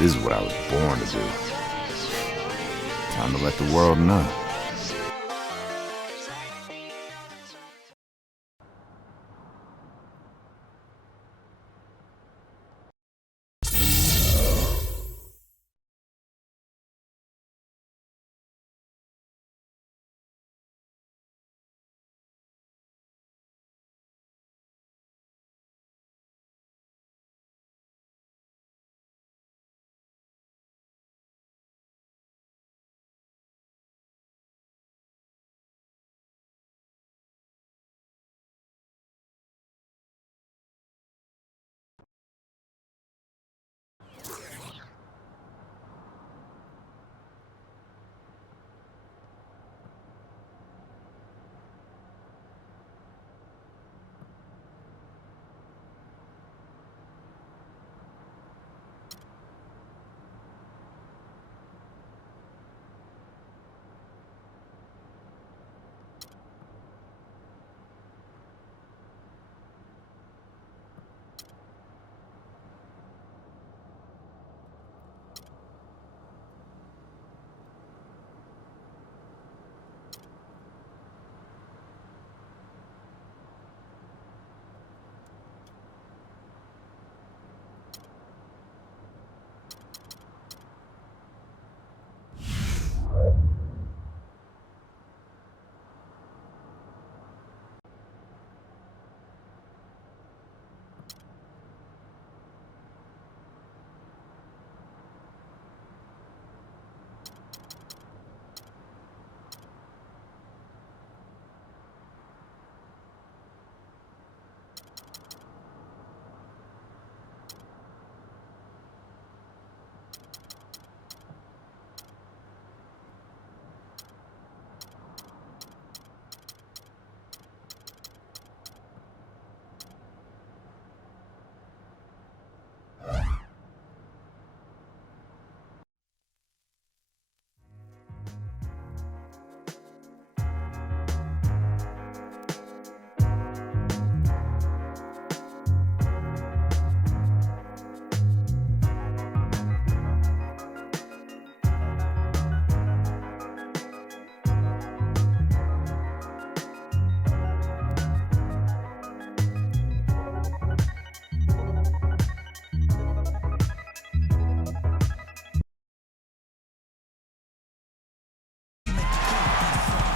This is what I was born to do. Time to let the world know.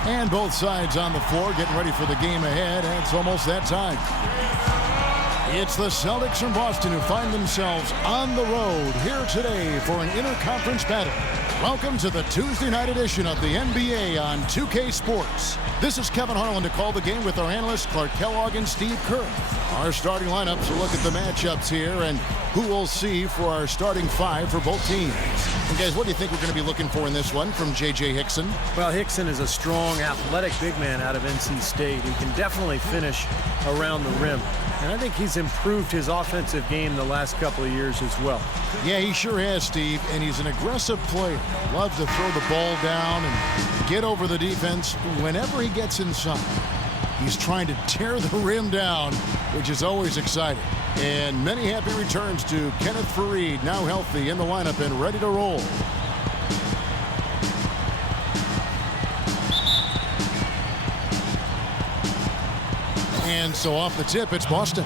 And both sides on the floor getting ready for the game ahead, and it's almost that time. It's the Celtics from Boston who find themselves on the road here today for an interconference battle. Welcome to the Tuesday night edition of the NBA on 2K Sports. This is Kevin Harlan to call the game with our analysts Clark Kellogg and Steve Kerr. Our starting lineups will look at the matchups here and who we'll see for our starting five for both teams. And guys, what do you think we're going to be looking for in this one from J.J. Hickson? Well, Hickson is a strong, athletic big man out of NC State. He can definitely finish around the rim. And I think he's improved his offensive game the last couple of years as well. Yeah, he sure has, Steve, and he's an aggressive player. Loves to throw the ball down and get over the defense whenever he gets inside. He's trying to tear the rim down, which is always exciting. And many happy returns to Kenneth Faried, now healthy in the lineup and ready to roll. And so off the tip, it's Boston.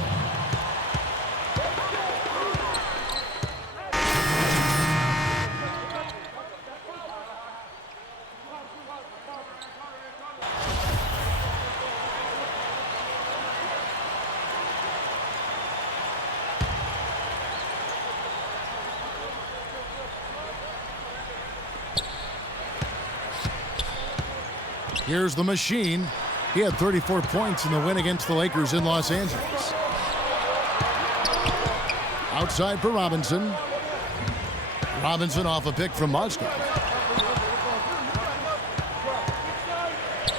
Here's the machine. He had 34 points in the win against the Lakers in Los Angeles. Outside for Robinson. Robinson off a pick from Mozgov.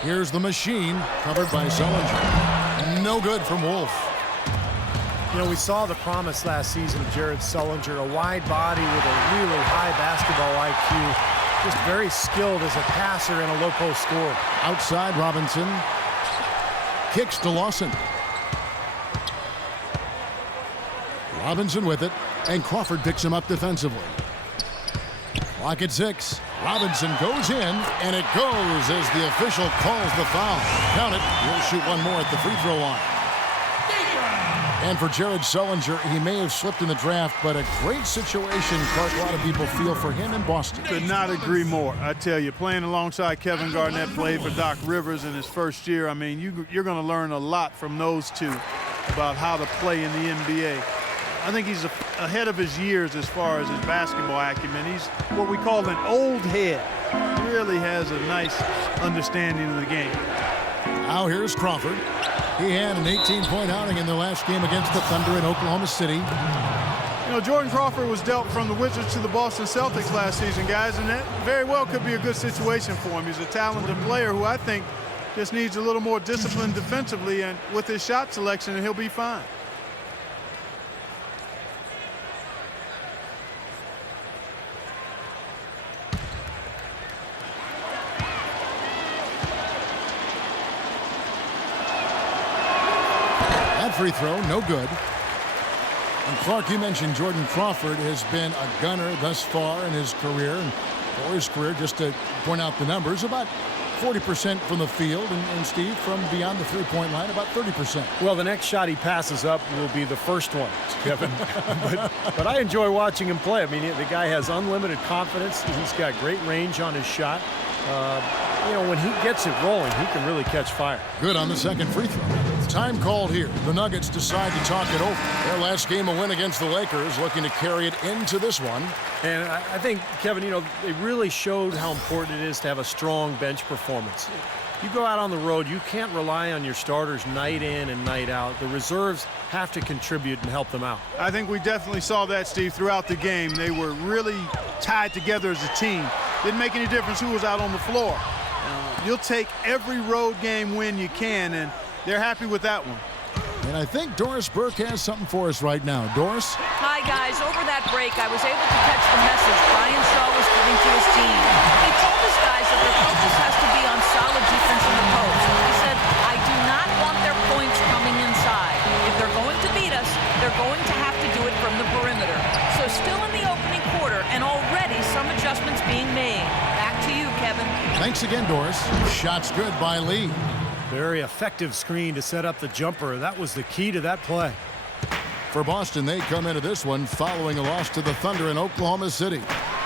Here's the machine, covered by Sullinger. No good from Wolf. You know, we saw the promise last season of Jared Sullinger, a wide body with a really high basketball IQ. Just very skilled as a passer and a low-post scorer. Outside, Robinson. Kicks to Lawson. Robinson with it, and Crawford picks him up defensively. Clock at 6. Robinson goes in, and it goes as the official calls the foul. Count it. He'll shoot one more at the free throw line. And for Jared Sullinger, he may have slipped in the draft, but a great situation, Clark, a lot of people feel for him in Boston. Could not agree more. I tell you, playing alongside Kevin Garnett, played for Doc Rivers in his first year. I mean, you're going to learn a lot from those two about how to play in the NBA. I think he's ahead of his years as far as his basketball acumen. He's what we call an old head. He really has a nice understanding of the game. Now here's Crawford. He had an 18-point outing in their last game against the Thunder in Oklahoma City. You know, Jordan Crawford was dealt from the Wizards to the Boston Celtics last season, guys, and that very well could be a good situation for him. He's a talented player who I think just needs a little more discipline defensively, and with his shot selection, he'll be fine. Free throw, no good. And Clark, you mentioned Jordan Crawford has been a gunner thus far in his career. And for his career, just to point out the numbers, about 40% from the field. And Steve, from beyond the three-point line, about 30%. Well, the next shot he passes up will be the first one, Kevin. but I enjoy watching him play. I mean, the guy has unlimited confidence. He's got great range on his shot. You know, when he gets it rolling, he can really catch fire. Good on the second free throw. Time called here. The Nuggets decide to talk it over. Their last game, a win against the Lakers, looking to carry it into this one. And I think, Kevin, you know, they really showed how important it is to have a strong bench performance. You go out on the road, you can't rely on your starters night in and night out. The reserves have to contribute and help them out. I think we definitely saw that, Steve, throughout the game. They were really tied together as a team. Didn't make any difference who was out on the floor. You'll take every road game win you can, and they're happy with that one. And I think Doris Burke has something for us right now. Doris? Hi, guys. Over that break, I was able to catch the message Brian Shaw was giving to his team. He told his guys that their focus has to be on solid defense in the post. He said, I do not want their points coming inside. If they're going to beat us, they're going to have to do it from the perimeter. So still in the opening quarter, and already some adjustments being made. Back to you, Kevin. Thanks again, Doris. Shot's good by Lee. Very effective screen to set up the jumper. That was the key to that play. For Boston, they come into this one following a loss to the Thunder in Oklahoma City.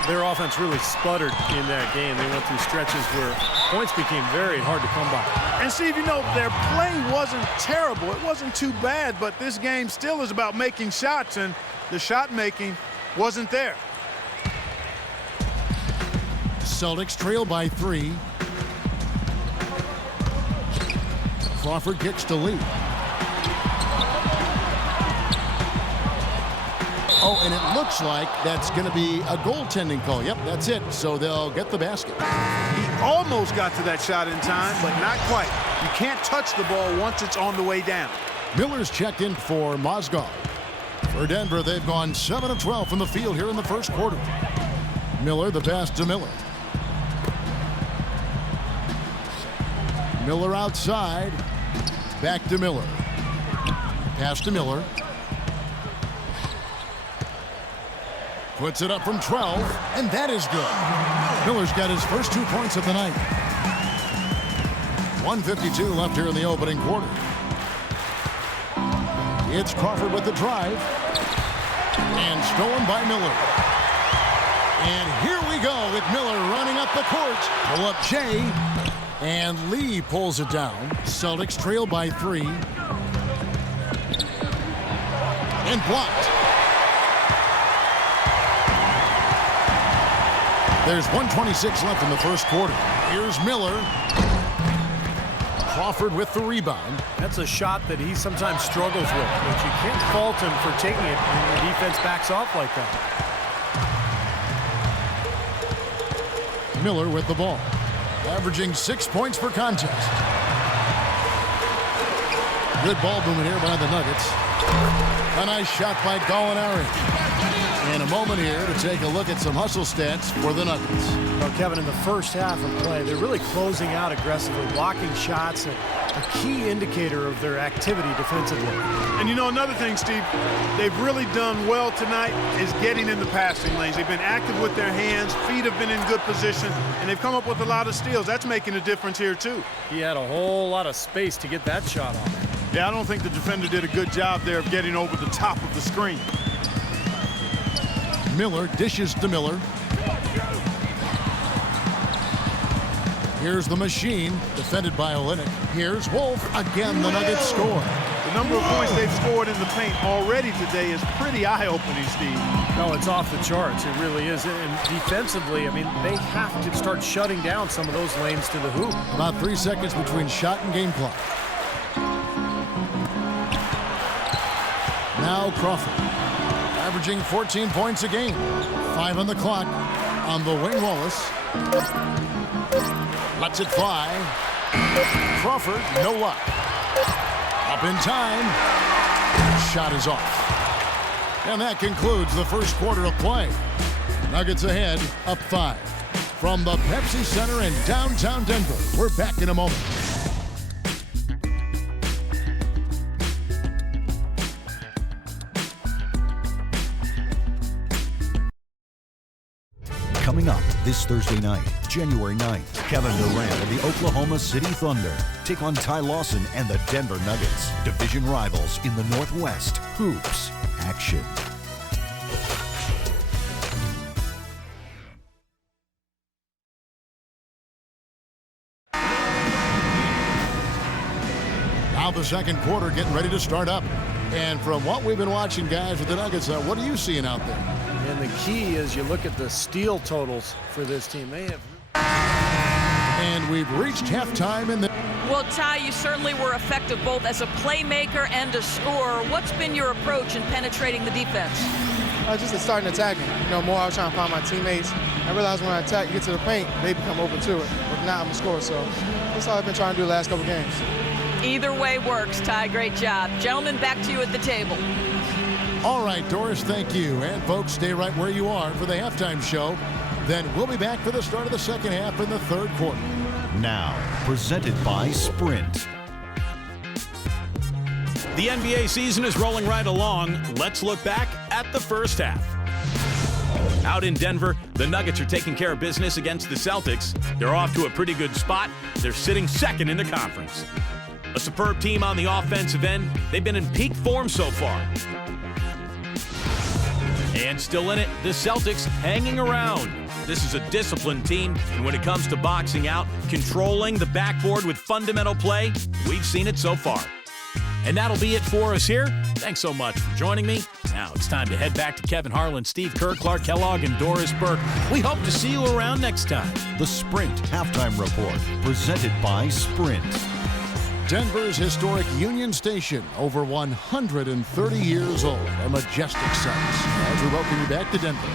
Their offense really sputtered in that game. They went through stretches where points became very hard to come by. And Steve, you know, their play wasn't terrible. It wasn't too bad, but this game still is about making shots, and the shot making wasn't there. Celtics trail by 3. Crawford kicks to Lee. Oh, and it looks like that's going to be a goaltending call. Yep, that's it. So they'll get the basket. He almost got to that shot in time, but not quite. You can't touch the ball once it's on the way down. Miller's checked in for Mozgov. For Denver, they've gone 7 of 12 from the field here in the first quarter. Miller, the pass to Miller. Miller outside. back to Miller. Pass to Miller. Puts it up from 12, and that is good. Miller's got his first 2 points of the night. 1:52 left here in the opening quarter. It's Crawford with the drive. And stolen by Miller. And here we go with Miller running up the court. Pull up Jay. And Lee pulls it down. Celtics trail by 3. And blocked. There's 1:26 left in the first quarter. Here's Miller. Crawford with the rebound. That's a shot that he sometimes struggles with, but you can't fault him for taking it when the defense backs off like that. Miller with the ball, averaging 6 points per contest. Good ball movement here by the Nuggets. A nice shot by Gallinari. In a moment here to take a look at some hustle stats for the Nuggets. Well, Kevin, in the first half of play, they're really closing out aggressively, blocking shots, and a key indicator of their activity defensively. And you know, another thing, Steve, they've really done well tonight is getting in the passing lanes. They've been active with their hands, feet have been in good position, and they've come up with a lot of steals. That's making a difference here, too. He had a whole lot of space to get that shot off. Yeah, I don't think the defender did a good job there of getting over the top of the screen. Miller dishes to Miller. Here's the machine, defended by Olynyk. Here's Wolf. Again, the Nuggets score. The number of points they've scored in the paint already today is pretty eye-opening, Steve. No, it's off the charts. It really is. And defensively, I mean, they have to start shutting down some of those lanes to the hoop. About 3 seconds between shot and game clock. Now Crawford, averaging 14 points a game. 5 on the clock on the wing. Wallace lets it fly. Crawford, no luck. Up in time. Shot is off. And that concludes the first quarter of play. Nuggets ahead, up 5. From the Pepsi Center in downtown Denver, we're back in a moment. Coming up this Thursday night, January 9th, Kevin Durant of the Oklahoma City Thunder take on Ty Lawson and the Denver Nuggets, division rivals in the Northwest. Hoops action. Now the second quarter getting ready to start up. And from what we've been watching, guys, with the Nuggets, what are you seeing out there? And the key is you look at the steal totals for this team. They have. And we've reached halftime in the. Well, Ty, you certainly were effective both as a playmaker and a scorer. What's been your approach in penetrating the defense? Just starting attacking. You know, more I was trying to find my teammates. I realized when I attack, you get to the paint, they become open to it. If not, I'm a scorer. So that's all I've been trying to do the last couple games. Either way works, Ty. Great job. Gentlemen, back to you at the table. All right, Doris, thank you. And folks, stay right where you are for the halftime show. Then we'll be back for the start of the second half in the third quarter. Now, presented by Sprint. The NBA season is rolling right along. Let's look back at the first half. Out in Denver, the Nuggets are taking care of business against the Celtics. They're off to a pretty good spot. They're sitting second in the conference. A superb team on the offensive end. They've been in peak form so far. And still in it, the Celtics hanging around. This is a disciplined team, and when it comes to boxing out, controlling the backboard with fundamental play, we've seen it so far. And that'll be it for us here. Thanks so much for joining me. Now it's time to head back to Kevin Harlan, Steve Kerr, Clark Kellogg, and Doris Burke. We hope to see you around next time. The Sprint Halftime Report, presented by Sprint. Denver's historic Union Station, over 130 years old, a majestic sight. As we welcome you back to Denver.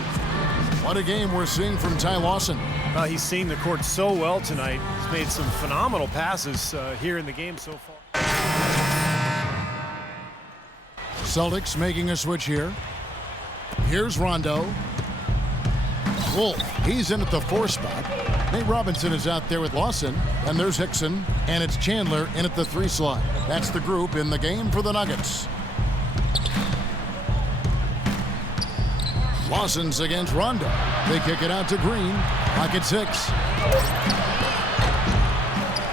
What a game we're seeing from Ty Lawson. He's seen the court so well tonight. He's made some phenomenal passes here in the game so far. Celtics making a switch here. Here's Rondo. Wolf, he's in at the 4 spot. Nate Robinson is out there with Lawson, and there's Hickson, and it's Chandler in at the 3 slot. That's the group in the game for the Nuggets. Lawson's against Rondo. They kick it out to Green. Clock at 6.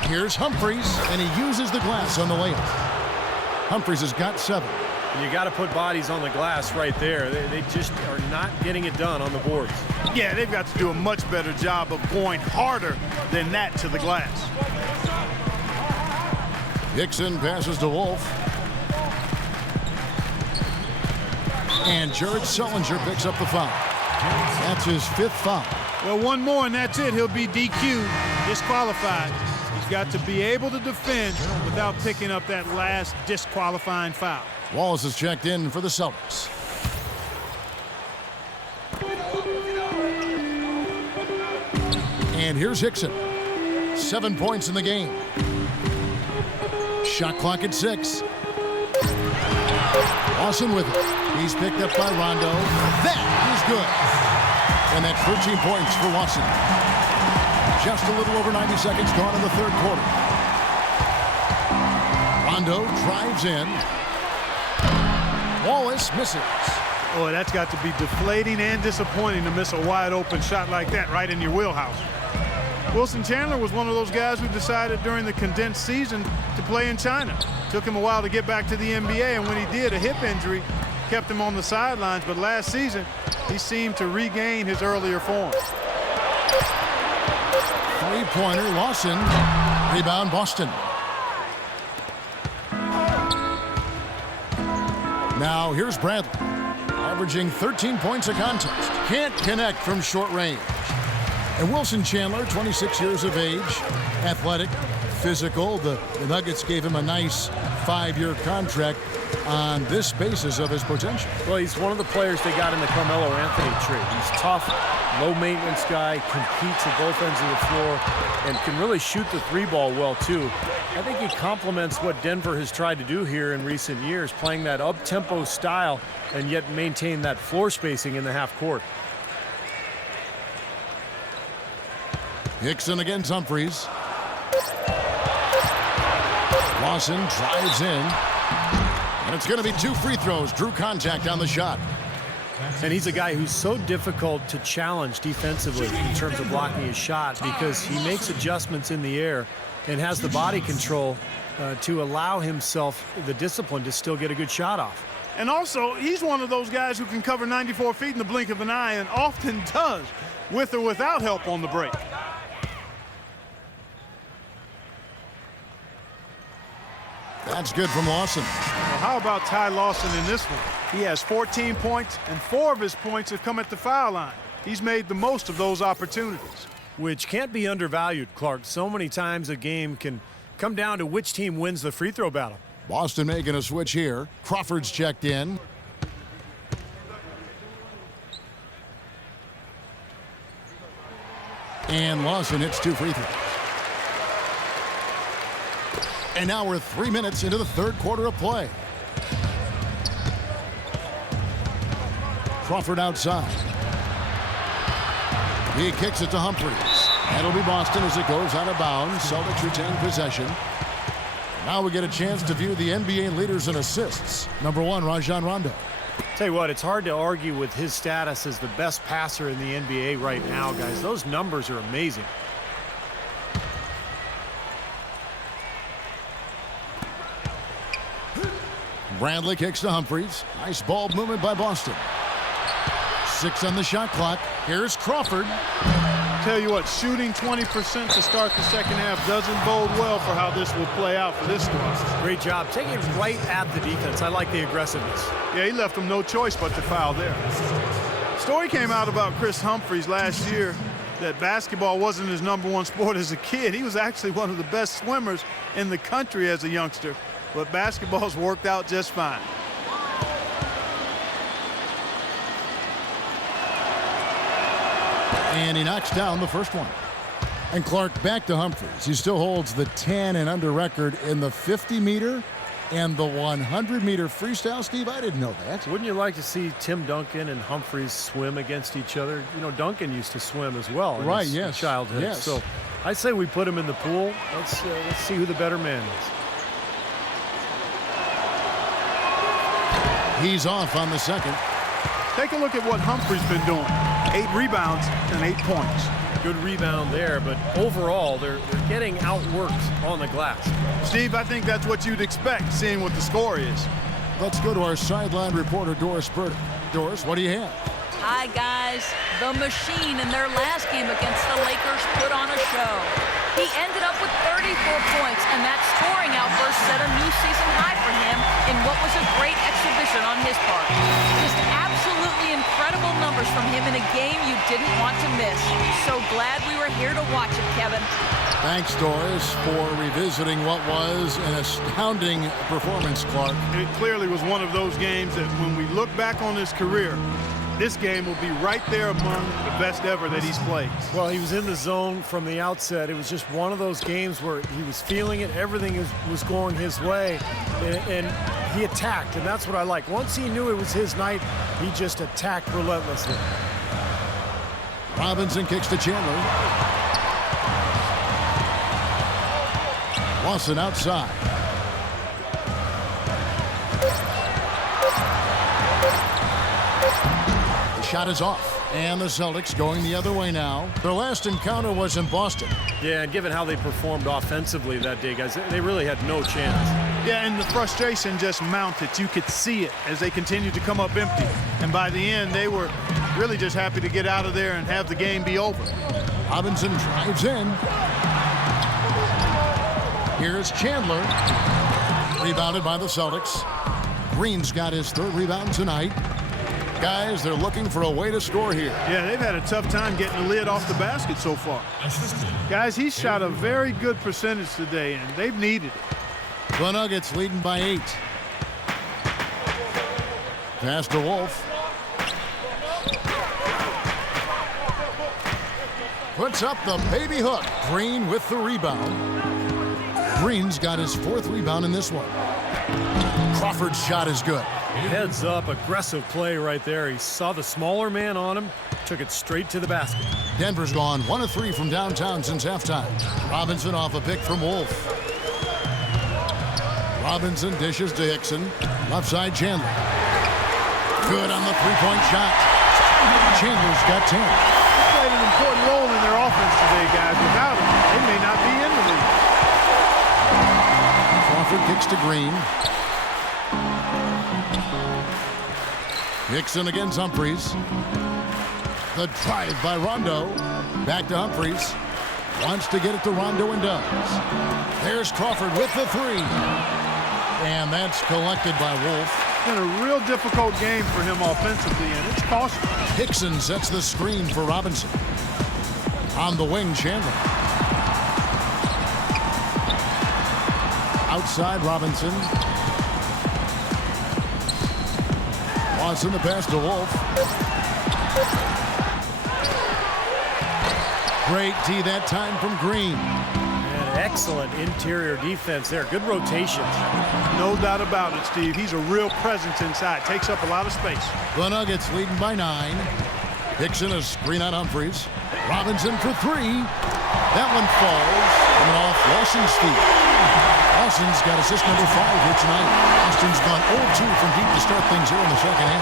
Here's Humphries, and he uses the glass on the layup. Humphries has got 7. You got to put bodies on the glass right there. They just are not getting it done on the boards. Yeah, they've got to do a much better job of going harder than that to the glass. Hickson passes to Wolf. And Jared Sullinger picks up the foul. That's his 5th foul. Well, one more and that's it. He'll be DQ'd, disqualified. He's got to be able to defend without picking up that last disqualifying foul. Wallace is checked in for the Celtics. And here's Hickson. 7 points in the game. Shot clock at 6. Lawson with it. He's picked up by Rondo. That is good. And that's 13 points for Lawson. Just a little over 90 seconds gone in the 3rd quarter. Rondo drives in. Wallace misses. Boy, that's got to be deflating and disappointing to miss a wide open shot like that right in your wheelhouse. Wilson Chandler was one of those guys who decided during the condensed season to play in China. Took him a while to get back to the NBA, and when he did, a hip injury kept him on the sidelines. But last season, he seemed to regain his earlier form. 3-pointer, Lawson. Rebound, Boston. Now here's Bradley, averaging 13 points a contest. Can't connect from short range. And Wilson Chandler, 26 years of age, athletic, physical. The Nuggets gave him a nice 5-year contract on this basis of his potential. Well, he's one of the players they got in the Carmelo Anthony trade. He's tough, low-maintenance guy, competes at both ends of the floor, and can really shoot the 3-ball well, too. I think he complements what Denver has tried to do here in recent years, playing that up-tempo style and yet maintain that floor spacing in the half court. Hickson against Humphries. Lawson drives in. And it's going to be 2 free throws. Drew contact on the shot. And he's a guy who's so difficult to challenge defensively in terms of blocking his shot because he makes adjustments in the air and has the body control to allow himself the discipline to still get a good shot off. And also, he's one of those guys who can cover 94 feet in the blink of an eye and often does, with or without help on the break. That's good from Lawson. Well, how about Ty Lawson in this one? He has 14 points, and 4 of his points have come at the foul line. He's made the most of those opportunities. Which can't be undervalued, Clark. So many times a game can come down to which team wins the free throw battle. Boston making a switch here. Crawford's checked in. And Lawson hits 2 free throws. And now we're 3 minutes into the 3rd quarter of play. Crawford outside. He kicks it to Humphries. That'll be Boston as it goes out of bounds. Celtics retain possession. Now we get a chance to view the NBA leaders in assists. Number 1, Rajon Rondo. Tell you what, it's hard to argue with his status as the best passer in the NBA right now, guys. Those numbers are amazing. Bradley kicks to Humphries. Nice ball movement by Boston. 6 on the shot clock. Here's Crawford. Tell you what, shooting 20% to start the second half doesn't bode well for how this will play out for this squad. Great job. Taking it right at the defense. I like the aggressiveness. Yeah, he left them no choice but to foul there. Story came out about Chris Humphries last year that basketball wasn't his #1 sport as a kid. He was actually one of the best swimmers in the country as a youngster, but basketball's worked out just fine. And he knocks down the first one. And Clark back to Humphries. He still holds the 10 and under record in the 50-meter And the 100-meter freestyle, Steve, I didn't know that. Wouldn't you like to see Tim Duncan and Humphreys swim against each other? You know, Duncan used to swim as well in Right, his yes. childhood. Yes. So I say we put him in the pool. Let's see who the better man is. He's off on the second. Take a look at what Humphrey's been doing. 8 rebounds and 8 points. Good rebound there, but overall, they're getting outworked on the glass. Steve, I think that's what you'd expect, seeing what the score is. Let's go to our sideline reporter, Doris Burdick. Doris, what do you have? Hi, guys. The Machine in their last game against the Lakers put on a show. He ended up with 34 points, and that scoring outburst set a new season high for him in what was a great exhibition on his part. Just absolutely incredible numbers from him in a game you didn't want to miss. So glad we were here to watch it, Kevin. Thanks, Doris, for revisiting what was an astounding performance, Clark. It clearly was one of those games that when we look back on his career, this game will be right there among the best ever that he's played. Well, he was in the zone from the outset. It was just one of those games where he was feeling it. Everything was going his way, and he attacked, and that's what I like. Once he knew it was his night, he just attacked relentlessly. Robinson kicks to Chandler. Lawson outside. The shot is off. And the Celtics going the other way now. Their last encounter was in Boston. Yeah, and given how they performed offensively that day, guys, they really had no chance. Yeah, and the frustration just mounted. You could see it as they continued to come up empty. And by the end, they were really just happy to get out of there and have the game be over. Robinson drives in. Here's Chandler. Rebounded by the Celtics. Green's got his 3rd rebound tonight. Guys, they're looking for a way to score here. Yeah, they've had a tough time getting the lid off the basket so far. Guys, he's shot a very good percentage today, and they've needed it. The Nuggets leading by 8. Pass to Wolf. Puts up the baby hook. Green with the rebound. Green's got his 4th rebound in this one. Crawford's shot is good. Heads up, aggressive play right there. He saw the smaller man on him, took it straight to the basket. Denver's gone 1 of 3 from downtown since halftime. Robinson off a pick from Wolf. Robinson dishes to Hickson. Left side Chandler. Good on the 3-point shot. Chandler's got 10. They played an important role in their offense today, guys. Without him, they may not be in the league. Crawford kicks to Green. Hickson against Humphreys. The drive by Rondo. Back to Humphreys. Wants to get it to Rondo and does. There's Crawford with the 3. And that's collected by Wolf. It's been a real difficult game for him offensively, and it's costly. Hickson sets the screen for Robinson. On the wing, Chandler. Outside, Robinson. Lawson the pass to Wolf. Great D that time from Green. And excellent interior defense there. Good rotations. No doubt about it, Steve. He's a real presence inside. Takes up a lot of space. The Nuggets leading by 9. Hickson a screen on Humphreys. Robinson for 3. That one falls and off Lawson's feet. Lawson's got assist number 5 here tonight. Austin's gone 0-2 from deep to start things here in the second half.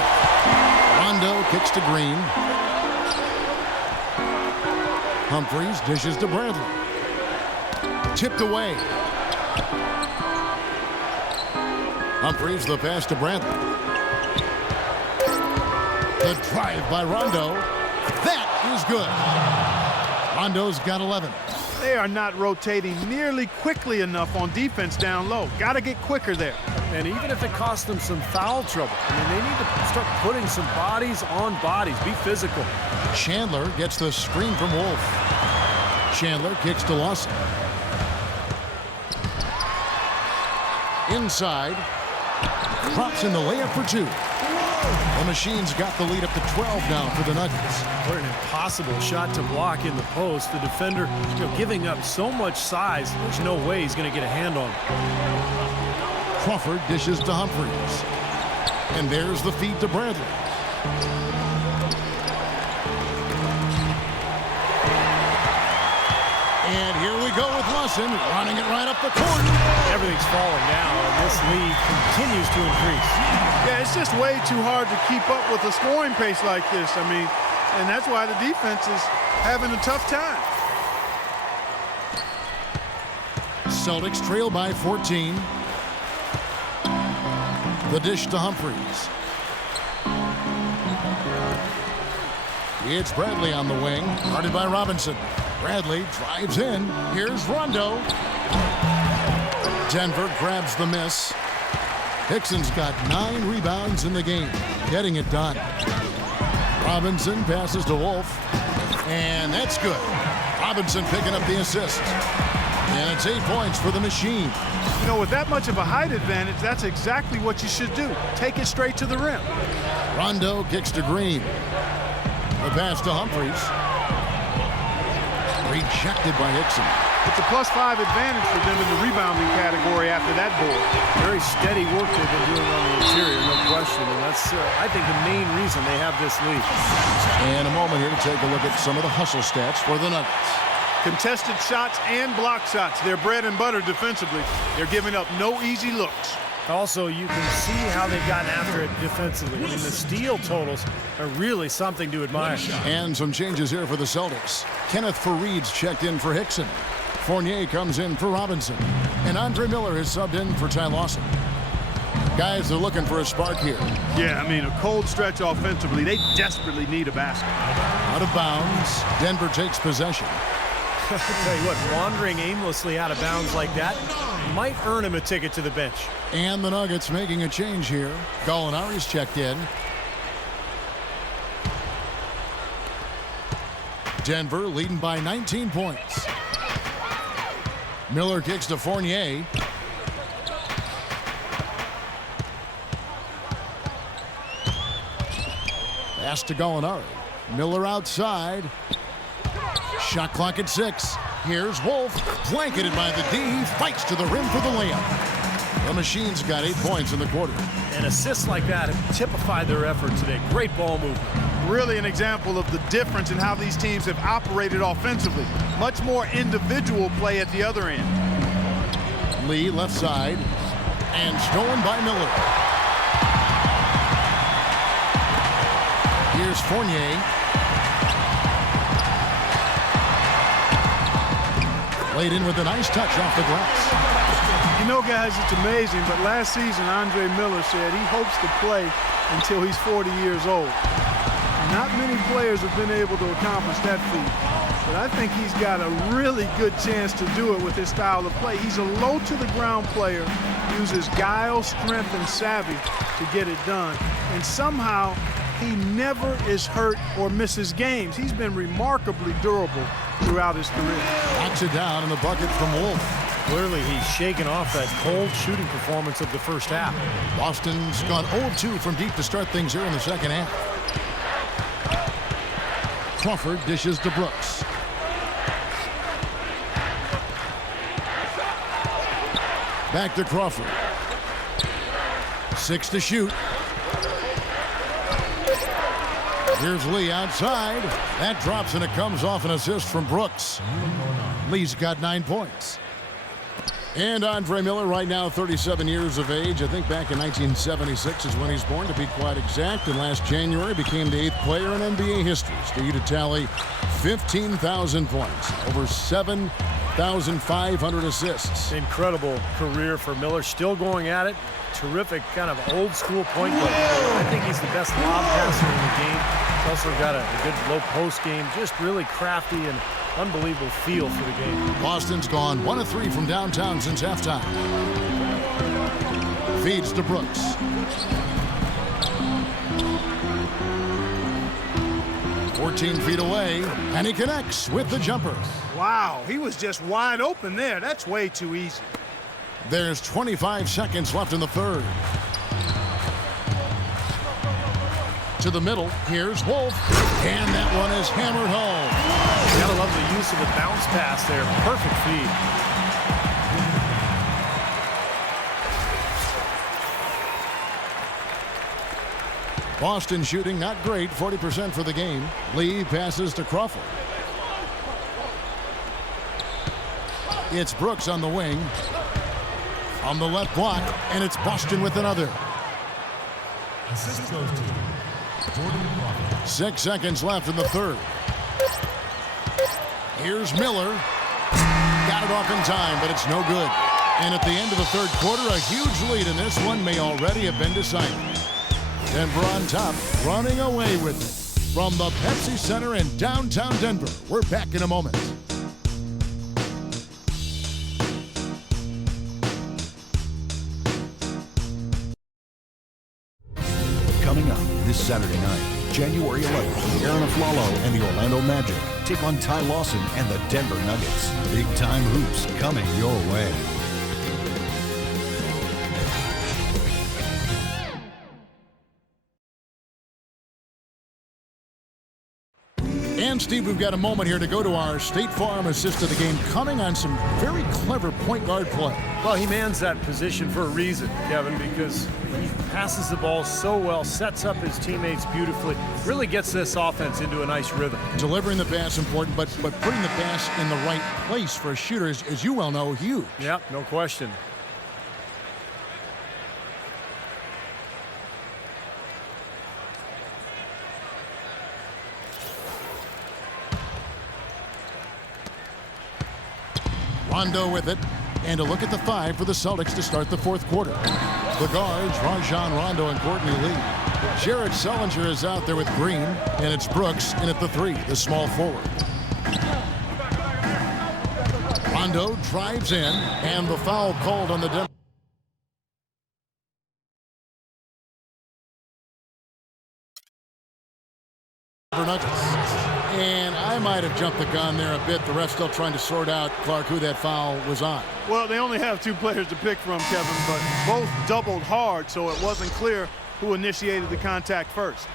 Rondo kicks to Green. Humphreys dishes to Bradley. Tipped away. Humphreys the pass to Bradley. The drive by Rondo. That is good. Rondo's got 11. They are not rotating nearly quickly enough on defense down low. Got to get quicker there. And even if it costs them some foul trouble, I mean, they need to start putting some bodies on bodies. Be physical. Chandler gets the screen from Wolf. Chandler kicks to Lawson. Inside. Drops in the layup for 2. The Machine's got the lead up to 12 now for the Nuggets. What an impossible shot to block in the post. The defender, giving up so much size, there's no way he's going to get a hand on it. Crawford dishes to Humphries. And there's the feed to Bradley. And here we go with Lussin, running it right up the court. Everything's falling down, and this lead continues to increase. Yeah, it's just way too hard to keep up with a scoring pace like this. I mean, and that's why the defense is having a tough time. Celtics trail by 14. The dish to Humphries. It's Bradley on the wing, guarded by Robinson. Bradley drives in. Here's Rondo. Denver grabs the miss. Hickson's got 9 rebounds in the game, getting it done. Robinson passes to Wolf, and that's good. Robinson picking up the assist. And it's 8 points for the machine. You know, with that much of a height advantage, that's exactly what you should do. Take it straight to the rim. Rondo kicks to Green. The pass to Humphries. Rejected by Hickson. It's a +5 advantage for them in the rebounding category after that board. Very steady work they've been doing on the interior, no question. And that's, I think, the main reason they have this lead. And a moment here to take a look at some of the hustle stats for the Nuggets. Contested shots and block shots. They're bread and butter defensively. They're giving up no easy looks. Also, you can see how they've gotten after it defensively. I mean, the steal totals are really something to admire. And some changes here for the Celtics. Kenneth Faried's checked in for Hickson. Fournier comes in for Robinson. And Andre Miller is subbed in for Ty Lawson. Guys are looking for a spark here. Yeah, I mean, a cold stretch offensively. They desperately need a basket. Out of bounds. Denver takes possession. I'll tell you what, wandering aimlessly out of bounds like that might earn him a ticket to the bench. And the Nuggets making a change here. Gallinari's checked in. Denver leading by 19 points. Miller kicks to Fournier. Pass to Gallinari. Miller outside. Shot clock at 6. Here's Wolf, blanketed by the D. Fights to the rim for the layup. The Machine's got 8 points in the quarter. And assists like that have typified their effort today. Great ball movement. Really an example of the difference in how these teams have operated offensively. Much more individual play at the other end. Lee left side, and stolen by Miller. Here's Fournier. Laid in with a nice touch off the glass. You know, guys, it's amazing, but last season, Andre Miller said he hopes to play until he's 40 years old. Not many players have been able to accomplish that feat, but I think he's got a really good chance to do it with his style of play. He's a low-to-the-ground player, uses guile, strength, and savvy to get it done, and somehow he never is hurt or misses games. He's been remarkably durable throughout his career. Knocks it down in the bucket from Wolf. Clearly, he's shaken off that cold shooting performance of the first half. Boston's gone 0-2 from deep to start things here in the second half. Crawford dishes to Brooks. Back to Crawford. 6 to shoot. Here's Lee outside. That drops and it comes off an assist from Brooks. Lee's got 9 points. And Andre Miller right now 37 years of age. I think back in 1976 is when he's born, to be quite exact. And last January became the 8th player in NBA history to tally 15,000 points, over 7,500 assists. Incredible career for Miller, still going at it. Terrific kind of old school point guard. I think he's the best lob passer in the game. He's also got a good low post game, just really crafty and unbelievable feel for the game. Boston's gone 1 of 3 from downtown since halftime. Feeds to Brooks. 14 feet away, and he connects with the jumper. Wow, he was just wide open there. That's way too easy. There's 25 seconds left in the third. To the middle, here's Wolf, and that one is hammered home. You gotta love the use of the bounce pass there. Perfect feed. Boston shooting not great, 40% for the game. Lee passes to Crawford. It's Brooks on the wing. On the left block, and it's Boston with another. Assist goes to Jordan Crawford. 6 seconds left in the third. Here's Miller. Got it off in time, but it's no good. And at the end of the third quarter, a huge lead in this one may already have been decided. Denver on top, running away with it. From the Pepsi Center in downtown Denver, we're back in a moment. Coming up this Saturday night, January 11th, Aaron Aflalo and the Orlando Magic take on Ty Lawson and the Denver Nuggets. Big time hoops coming your way. And Steve, we've got a moment here to go to our State Farm assist of the game, coming on some very clever point guard play. Well, he mans that position for a reason, Kevin, because he passes the ball so well, sets up his teammates beautifully, really gets this offense into a nice rhythm. Delivering the pass important, but putting the pass in the right place for a shooter is, as you well know, huge. Yeah, no question. Rondo with it, and a look at the 5 for the Celtics to start the fourth quarter. The guards, Rajon Rondo and Courtney Lee. Jared Sullinger is out there with Green, and it's Brooks in at the 3, the small forward. Rondo drives in, and the foul called on the Denver Nuggets. And I might have jumped the gun there a bit. The ref still trying to sort out, Clark, who that foul was on. Well, they only have 2 players to pick from, Kevin, but both doubled hard, so it wasn't clear who initiated the contact first.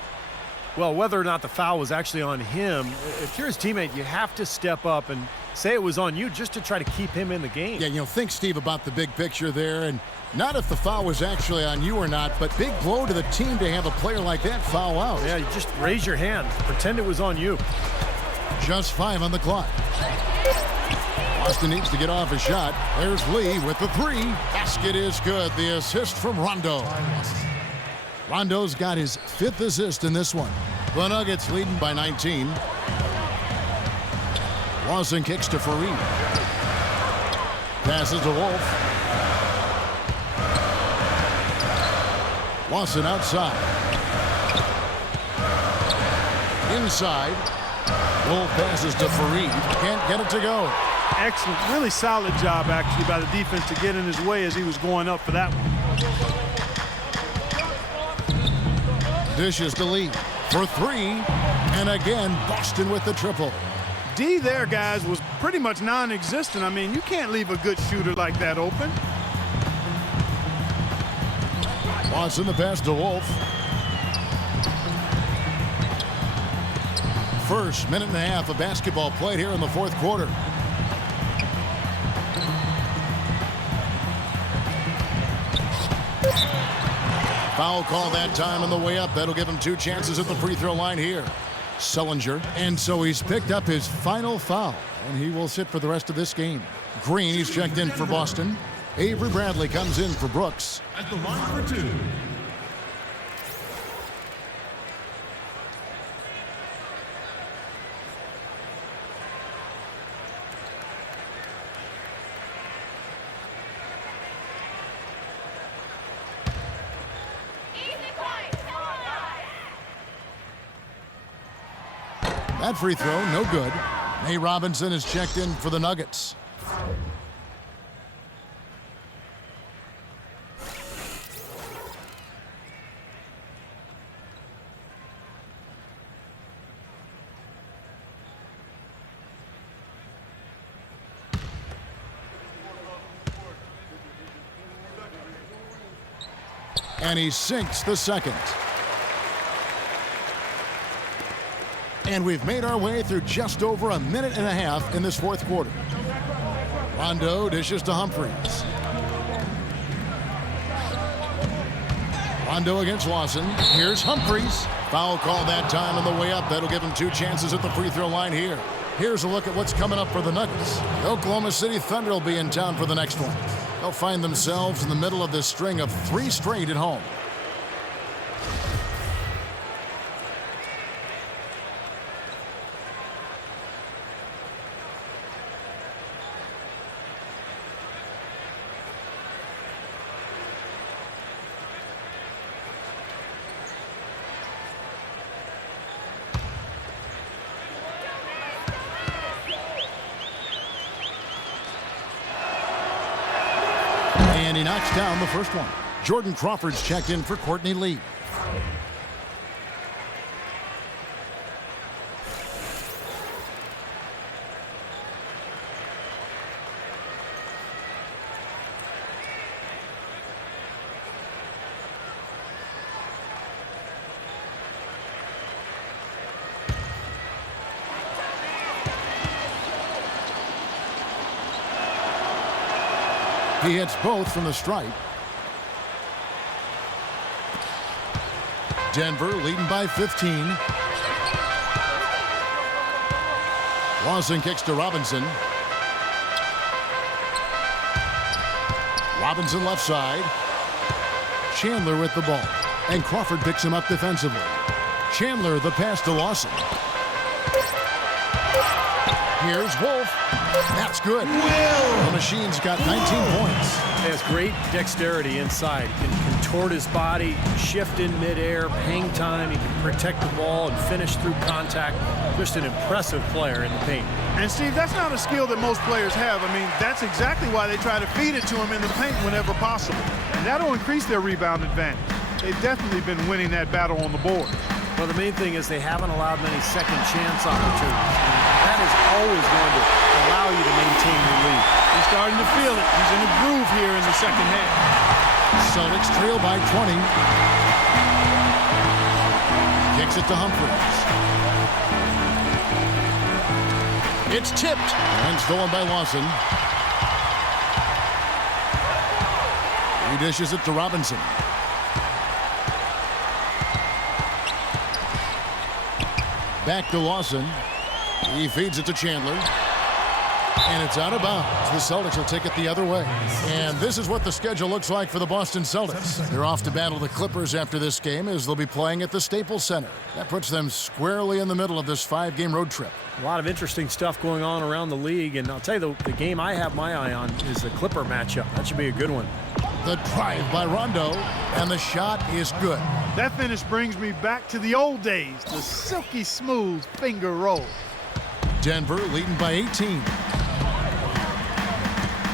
Well, whether or not the foul was actually on him, if you're his teammate, you have to step up and say it was on you just to try to keep him in the game. Yeah, think, Steve, about the big picture there, and not if the foul was actually on you or not, but big blow to the team to have a player like that foul out. Yeah, you just raise your hand. Pretend it was on you. Just 5 on the clock. Boston needs to get off a shot. There's Lee with the 3. Basket is good. The assist from Rondo. Rondo's got his 5th assist in this one. The Nuggets leading by 19. Lawson kicks to Fareed. Passes to Wolf. Lawson outside. Inside. Wolf passes to Fareed. Can't get it to go. Excellent. Really solid job, actually, by the defense to get in his way as he was going up for that one. Dishes to Lee for 3. And again, Boston with the triple. D there, guys, was pretty much non-existent. I mean, you can't leave a good shooter like that open. Watson the pass to Wolf. First minute and a half of basketball played here in the fourth quarter. Foul call that time on the way up. That'll give him 2 chances at the free throw line here. Sullinger, and so he's picked up his final foul, and he will sit for the rest of this game. Green, he's checked in for Boston. Avery Bradley comes in for Brooks. At the line for 2. That free throw, no good. Nate Robinson is checked in for the Nuggets. And he sinks the second. And we've made our way through just over a minute and a half in this fourth quarter. Rondo dishes to Humphries. Rondo against Lawson. Here's Humphries. Foul call that time on the way up. That'll give him 2 chances at the free throw line here. Here's a look at what's coming up for the Nuggets. The Oklahoma City Thunder will be in town for the next one. They'll find themselves in the middle of this string of 3 straight at home. And he knocks down the first one. Jordan Crawford's checked in for Courtney Lee. He hits both from the stripe. Denver leading by 15. Lawson kicks to Robinson. Robinson left side. Chandler with the ball. And Crawford picks him up defensively. Chandler the pass to Lawson. Here's Wolf. That's good. The machine's got 19 points. He has great dexterity inside. He can contort his body, shift in midair, hang time. He can protect the ball and finish through contact. Just an impressive player in the paint. And, Steve, that's not a skill that most players have. I mean, that's exactly why they try to feed it to him in the paint whenever possible. And that'll increase their rebound advantage. They've definitely been winning that battle on the board. Well, the main thing is they haven't allowed many second chance opportunities. That is always going to allow you to maintain your lead. He's starting to feel it. He's in a groove here in the second half. Celtics trail by 20. Kicks it to Humphries. It's tipped and stolen by Lawson. He dishes it to Robinson. Back to Lawson. He feeds it to Chandler. And it's out of bounds. The Celtics will take it the other way. And this is what the schedule looks like for the Boston Celtics. They're off to battle the Clippers after this game as they'll be playing at the Staples Center. That puts them squarely in the middle of this 5-game road trip. A lot of interesting stuff going on around the league. And I'll tell you, the game I have my eye on is the Clipper matchup. That should be a good one. The drive by Rondo, and the shot is good. That finish brings me back to the old days, the silky smooth finger roll. Denver leading by 18.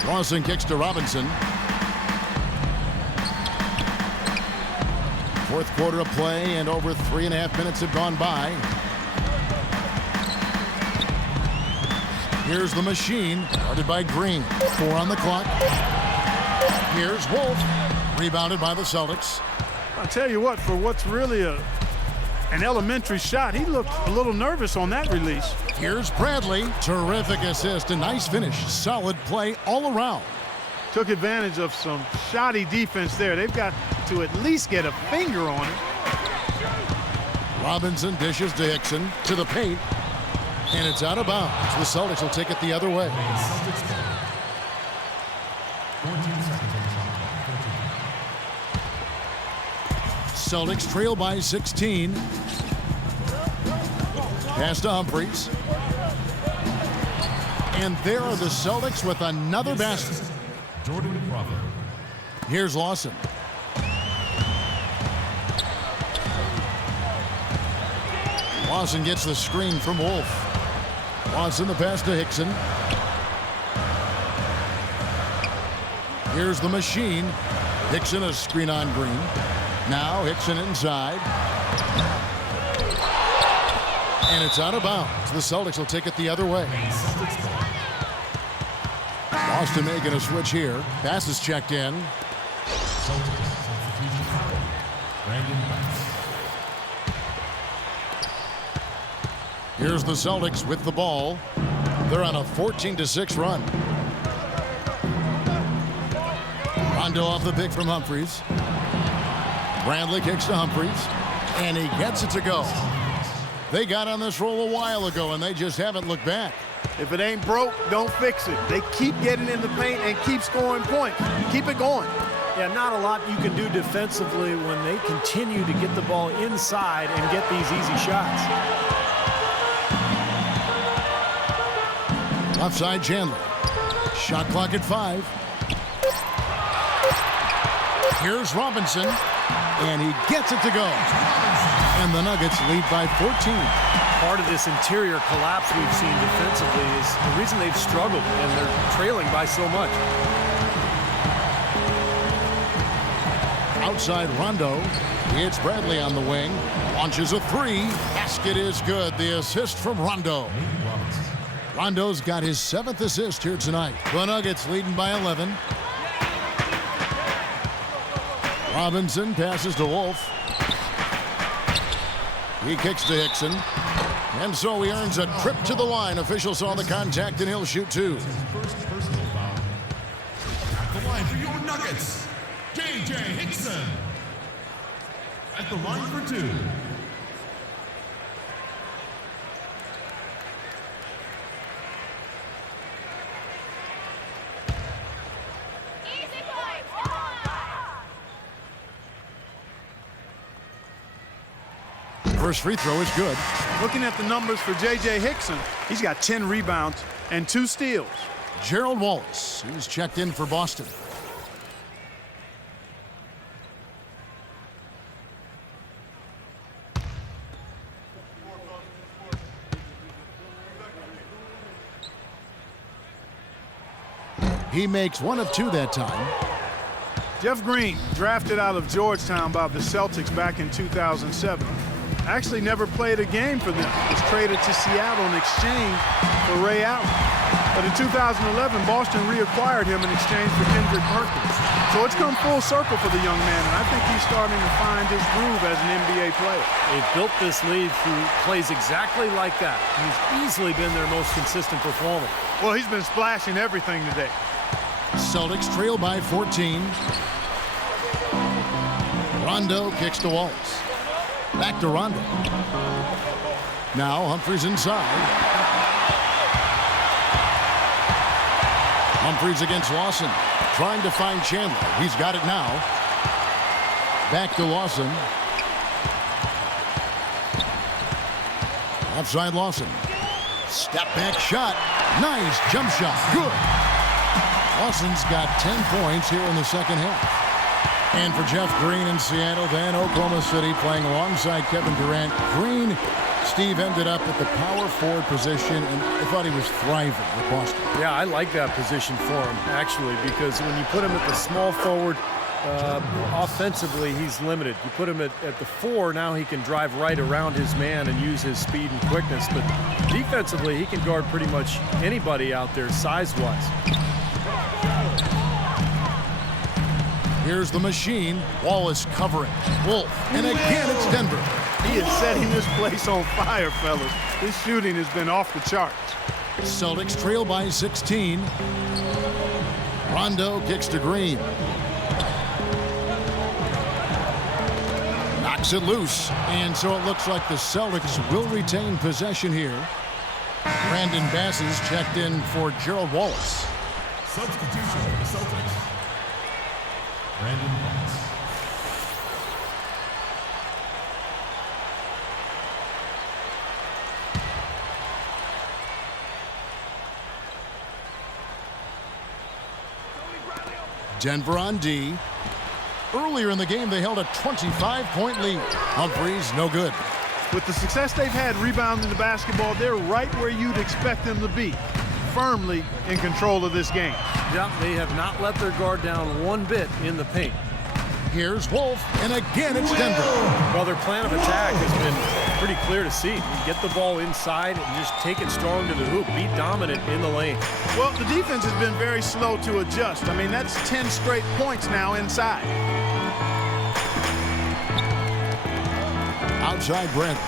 Lawson kicks to Robinson. Fourth quarter of play, and over 3.5 minutes have gone by. Here's the machine, guarded by Green. 4 on the clock. Here's Wolf, rebounded by the Celtics. I'll tell you what, for what's really an elementary shot, he looked a little nervous on that release. Here's Bradley. Terrific assist, a nice finish. Solid play all around. Took advantage of some shoddy defense there. They've got to at least get a finger on it. Robinson dishes to Hickson to the paint. And it's out of bounds. The Celtics will take it the other way. 14 seconds on the clock. Celtics trail by 16. Pass to Humphries. And there are the Celtics with another basket. Jordan Crawford. Here's Lawson. Lawson gets the screen from Wolf. Lawson the pass to Hickson. Here's the machine. Hickson a screen on Green. Now Hickson inside. And it's out of bounds. The Celtics will take it the other way. Boston making a switch here. Pass is checked in. Here's the Celtics with the ball. They're on a 14-6 run. Rondo off the pick from Humphries. Bradley kicks to Humphries, and he gets it to go. They got on this roll a while ago, and they just haven't looked back. If it ain't broke, don't fix it. They keep getting in the paint and keep scoring points. Keep it going. Yeah, not a lot you can do defensively when they continue to get the ball inside and get these easy shots. Left side, Chandler. Shot clock at 5. Here's Robinson, and he gets it to go. And the Nuggets lead by 14. Part of this interior collapse we've seen defensively is the reason they've struggled, and they're trailing by so much. Outside Rondo. It's Bradley on the wing. Launches a 3. Basket is good. The assist from Rondo. Rondo's got his 7th assist here tonight. The Nuggets leading by 11. Robinson passes to Wolf. He kicks to Hickson. And so he earns a trip to the line. Officials saw the contact, and he'll shoot 2. First personal foul. At the line for your Nuggets, J.J. Hickson. At the line for 2. First free throw is good. Looking at the numbers for J.J. Hickson, he's got 10 rebounds and 2 steals. Gerald Wallace, who's checked in for Boston. He makes 1 of 2 that time. Jeff Green, drafted out of Georgetown by the Celtics back in 2007. Actually never played a game for them. Was traded to Seattle in exchange for Ray Allen. But in 2011, Boston reacquired him in exchange for Kendrick Perkins. So it's come full circle for the young man, and I think he's starting to find his groove as an NBA player. They've built this league who plays exactly like that. He's easily been their most consistent performer. Well, he's been splashing everything today. Celtics trail by 14. Rondo kicks to Wallace. Back to Rondo. Now Humphries inside. Humphries against Lawson. Trying to find Chandler. He's got it now. Back to Lawson. Offside Lawson. Step back shot. Nice jump shot. Good. Lawson's got 10 points here in the second half. And for Jeff Green in Seattle, then Oklahoma City playing alongside Kevin Durant. Green, Steve, ended up at the power forward position, and I thought he was thriving with Boston. Yeah, I like that position for him, actually, because when you put him at the small forward, offensively, he's limited. You put him at the 4, now he can drive right around his man and use his speed and quickness. But defensively, he can guard pretty much anybody out there size-wise. Here's the machine. Wallace covering. Wolf. And again, it's Denver. He is setting this place on fire, fellas. This shooting has been off the charts. Celtics trail by 16. Rondo kicks to Green. Knocks it loose. And so it looks like the Celtics will retain possession here. Brandon Bass is checked in for Gerald Wallace. Substitution for the Celtics. Brandon Bass. Denver on D. Earlier in the game, they held a 25-point lead. Humphries, no good. With the success they've had rebounding the basketball, they're right where you'd expect them to be, firmly in control of this game. Yeah, they have not let their guard down one bit in the paint. Here's Wolf, and again it's Denver. Well, their plan of attack has been pretty clear to see. You get the ball inside and just take it strong to the hoop. Be dominant in the lane. Well, the defense has been very slow to adjust. I mean, that's 10 straight points now inside. Outside Brent.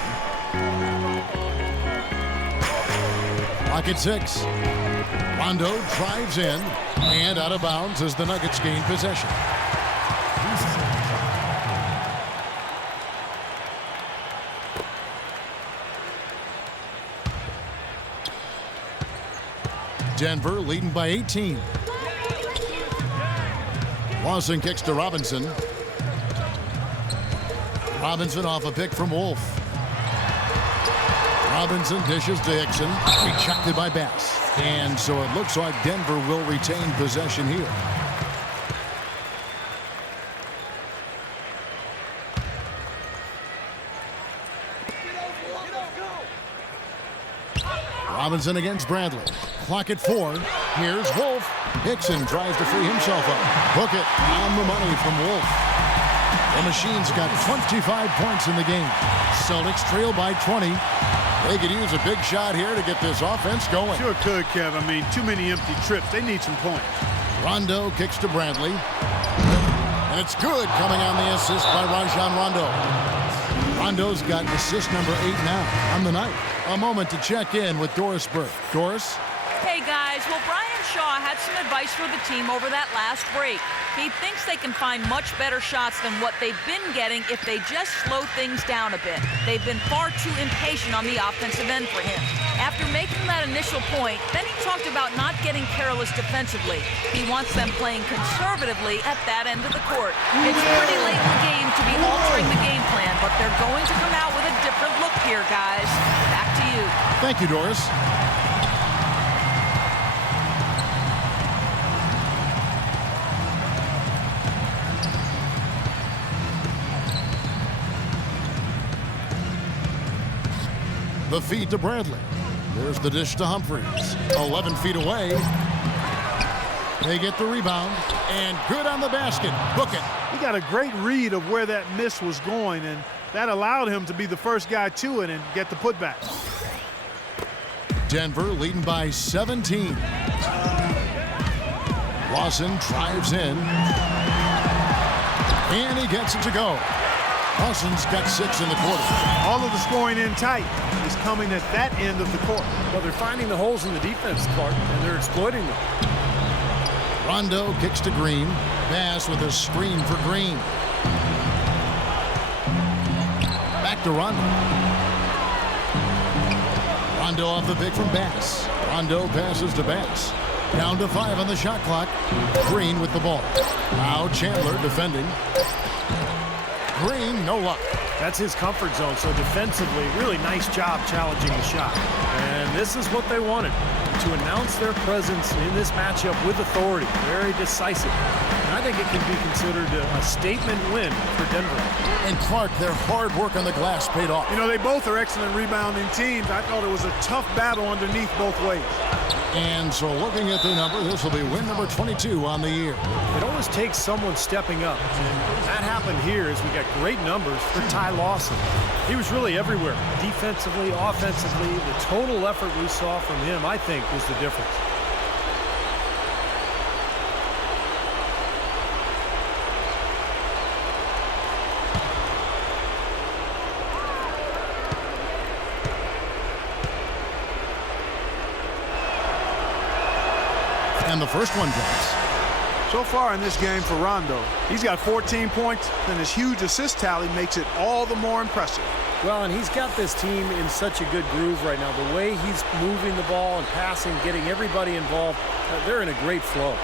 Clock at 6. Rondo drives in and out of bounds as the Nuggets gain possession. Denver leading by 18. Lawson kicks to Robinson. Robinson off a pick from Wolf. Robinson dishes to Hickson. Rejected by Bass. And so it looks like Denver will retain possession here. Robinson against Bradley. Clock at 4. Here's Wolf. Hickson tries to free himself up. Hook it on the money from Wolf. The Machine's got 25 points in the game. Celtics trail by 20. They could use a big shot here to get this offense going. Sure could, Kev. I mean, too many empty trips. They need some points. Rondo kicks to Bradley. And it's good, coming on the assist by Rajon Rondo. Rondo's got assist number 8 now on the night. A moment to check in with Doris Burke. Doris? Hey, guys. Well, Brian Shaw had some advice for the team over that last break. He thinks they can find much better shots than what they've been getting if they just slow things down a bit. They've been far too impatient on the offensive end for him. After making that initial point, then he talked about not getting careless defensively. He wants them playing conservatively at that end of the court. It's pretty late in the game to be altering the game plan, but they're going to come out with a different look here, guys. Back to you. Thank you, Doris. The feed to Bradley. There's the dish to Humphries. 11 feet away. They get the rebound. And good on the basket. Book it. He got a great read of where that miss was going, and that allowed him to be the first guy to it and get the putback. Denver leading by 17. Lawson drives in. And he gets it to go. Lawson's got 6 in the quarter. All of the scoring in tight is coming at that end of the court. Well, they're finding the holes in the defense, Clark, and they're exploiting them. Rondo kicks to Green. Bass with a screen for Green. Back to Rondo. Rondo off the pick from Bass. Rondo passes to Bass. Down to 5 on the shot clock. Green with the ball. Now Chandler defending. Green, no luck. That's his comfort zone, so defensively, really nice job challenging the shot. And this is what they wanted, to announce their presence in this matchup with authority. Very decisive. And I think it can be considered a statement win for Denver. And Clark, their hard work on the glass paid off. You know, they both are excellent rebounding teams. I thought it was a tough battle underneath both ways. And so looking at the number, this will be win number 22 on the year. It always takes someone stepping up. And that happened here as we got great numbers for Ty Lawson. He was really everywhere. Defensively, offensively, the total effort we saw from him, I think, was the difference. And the first one drops. So far in this game for Rondo, he's got 14 points, and his huge assist tally makes it all the more impressive. Well, and he's got this team in such a good groove right now. The way he's moving the ball and passing, getting everybody involved, they're in a great flow.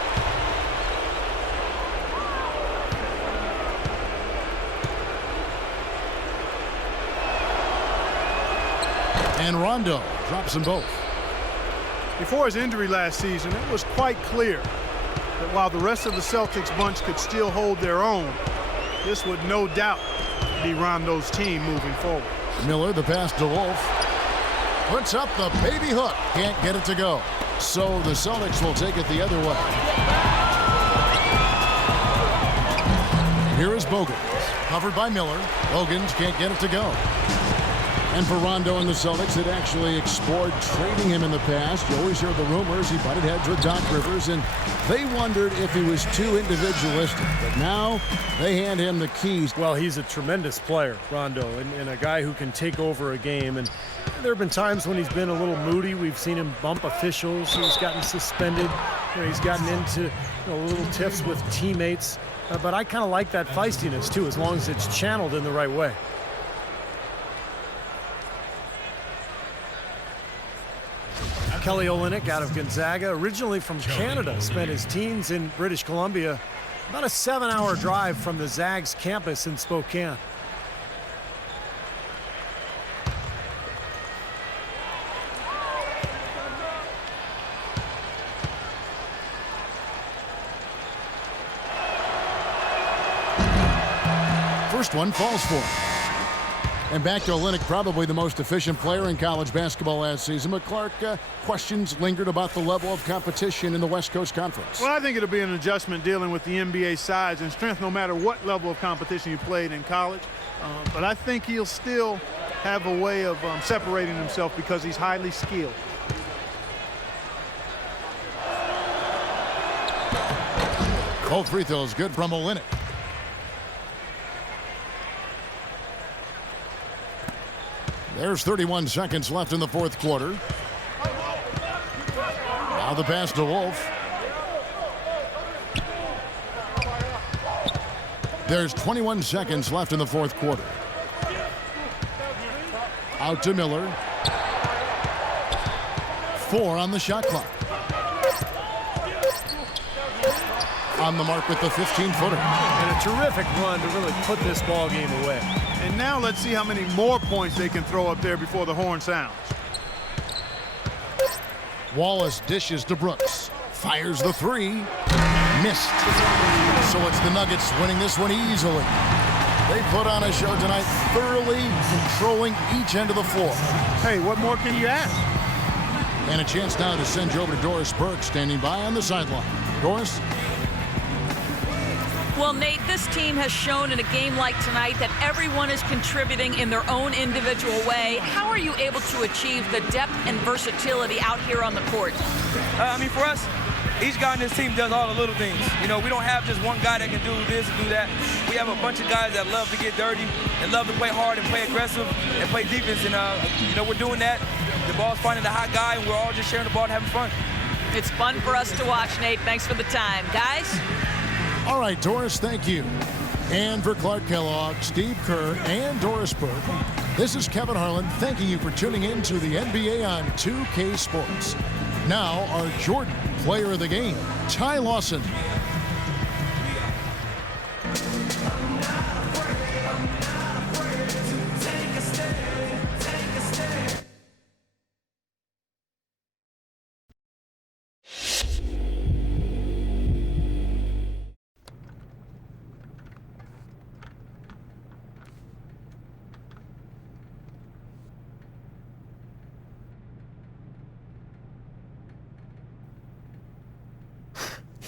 And Rondo drops them both. Before his injury last season, it was quite clear that while the rest of the Celtics bunch could still hold their own, this would no doubt be Rondo's team moving forward. Miller, the pass to Wolf. Puts up the baby hook. Can't get it to go. So the Celtics will take it the other way. Here is Bogans. Covered by Miller. Bogans can't get it to go. And for Rondo and the Celtics, it actually explored trading him in the past. You always hear the rumors he butted heads with Doc Rivers, and they wondered if he was too individualistic. But now they hand him the keys. Well, he's a tremendous player, Rondo, and a guy who can take over a game. And there have been times when he's been a little moody. We've seen him bump officials. He's gotten suspended. He's gotten into little tiffs with teammates. But I kind of like that feistiness, too, as long as it's channeled in the right way. At Kelly Olynyk out of Gonzaga, originally from Canada, spent his teens in British Columbia, about a 7-hour drive from the Zags campus in Spokane. First one falls for him. And back to Olynyk, probably the most efficient player in college basketball last season. But Clark, questions lingered about the level of competition in the West Coast Conference. Well, I think it'll be an adjustment dealing with the NBA size and strength no matter what level of competition you played in college. But I think he'll still have a way of separating himself because he's highly skilled. Both free throws good from Olynyk. There's 31 seconds left in the fourth quarter. Now the pass to Wolf. There's 21 seconds left in the fourth quarter. Out to Miller. 4 on the shot clock. On the mark with the 15-footer. And a terrific run to really put this ball game away. And now let's see how many more points they can throw up there before the horn sounds. Wallace dishes to Brooks. Fires the 3. Missed. So it's the Nuggets winning this one easily. They put on a show tonight, thoroughly controlling each end of the floor. Hey, what more can you ask? And a chance now to send you over to Doris Burke, standing by on the sideline. Doris? Well, Nate, this team has shown in a game like tonight that everyone is contributing in their own individual way. How are you able to achieve the depth and versatility out here on the court? For us, each guy on this team does all the little things. You know, we don't have just one guy that can do this and do that. We have a bunch of guys that love to get dirty and love to play hard and play aggressive and play defense. And, we're doing that. The ball's finding the hot guy, and we're all just sharing the ball and having fun. It's fun for us to watch, Nate. Thanks for the time. Guys? All right, Doris, thank you. And for Clark Kellogg, Steve Kerr, and Doris Burke, this is Kevin Harlan thanking you for tuning in to the NBA on 2K Sports. Now, our Jordan Player of the Game, Ty Lawson.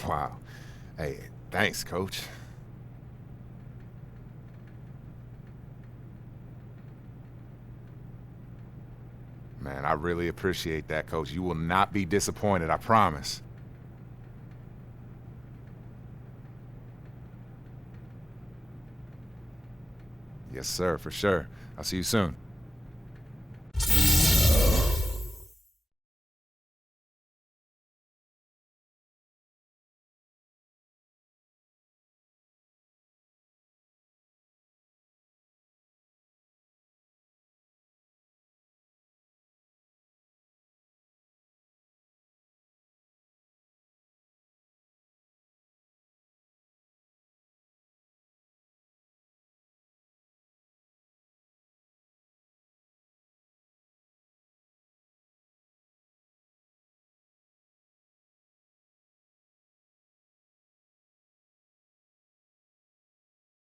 Wow. Hey, thanks, Coach. Man, I really appreciate that, Coach. You will not be disappointed, I promise. Yes, sir, for sure. I'll see you soon.